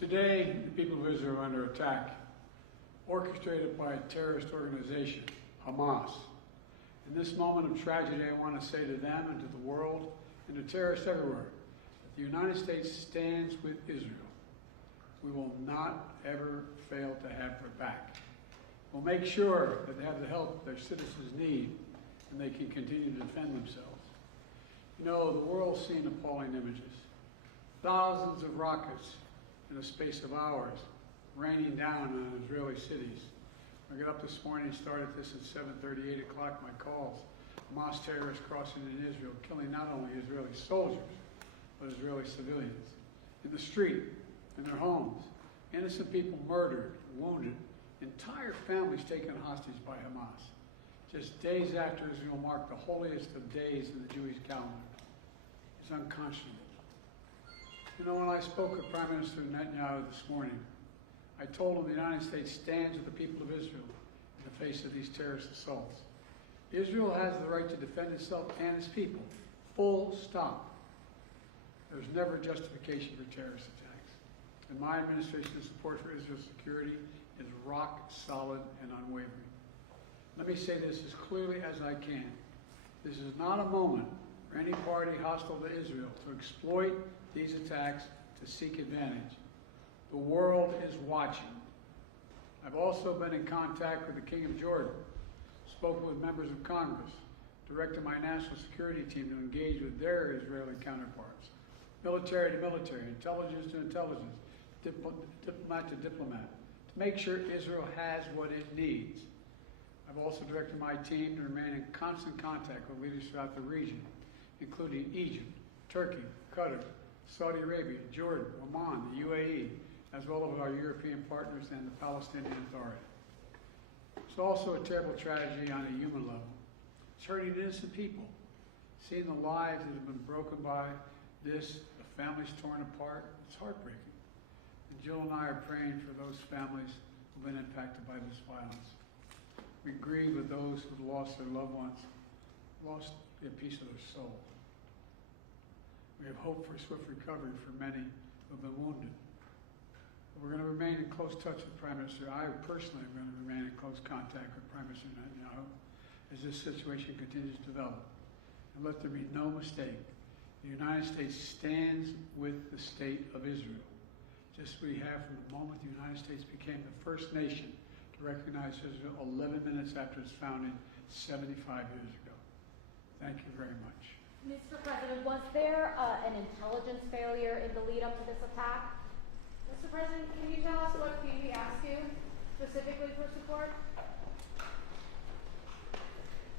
Today, the people of Israel are under attack, orchestrated by a terrorist organization, Hamas. In this moment of tragedy, I want to say to them and to the world and to terrorists everywhere that the United States stands with Israel. We will not ever fail to have their back. We'll make sure that they have the help their citizens need and they can continue to defend themselves. You know, the world's seen appalling images. Thousands of rockets in a space of hours raining down on Israeli cities. I got up this morning, started this at 7:30, 8 o'clock, my calls. Hamas terrorists crossing in Israel, killing not only Israeli soldiers, but Israeli civilians. In the street, in their homes, innocent people murdered, wounded, entire families taken hostage by Hamas. Just days after Israel marked the holiest of days in the Jewish calendar. It's unconscionable. You know, when I spoke with Prime Minister Netanyahu this morning, I told him the United States stands with the people of Israel in the face of these terrorist assaults. Israel has the right to defend itself and its people. Full stop. There's never justification for terrorist attacks. And my administration's support for Israel's security is rock solid and unwavering. Let me say this as clearly as I can. This is not a moment for any party hostile to Israel to exploit these attacks to seek advantage. The world is watching. I've also been in contact with the King of Jordan, spoken with members of Congress, directed my national security team to engage with their Israeli counterparts, military to military, intelligence to intelligence, diplomat to diplomat, to make sure Israel has what it needs. I've also directed my team to remain in constant contact with leaders throughout the region, including Egypt, Turkey, Qatar, Saudi Arabia, Jordan, Oman, the UAE, as well as our European partners and the Palestinian Authority. It's also a terrible tragedy on a human level. It's hurting innocent people. Seeing the lives that have been broken by this, the families torn apart, it's heartbreaking. And Jill and I are praying for those families who've been impacted by this violence. We grieve with those who've lost their loved ones, lost a piece of their soul. We have hope for swift recovery for many who have been wounded. But we're going to remain in close touch with Prime Minister. I personally am going to remain in close contact with Prime Minister Netanyahu as this situation continues to develop. And let there be no mistake, the United States stands with the state of Israel, just as we have from the moment the United States became the first nation to recognize Israel 11 minutes after its founding 75 years ago. Thank you very much. Mr. President, was there an intelligence failure in the lead up to this attack? Mr. President, can you tell us what Phoebe asked you specifically for support?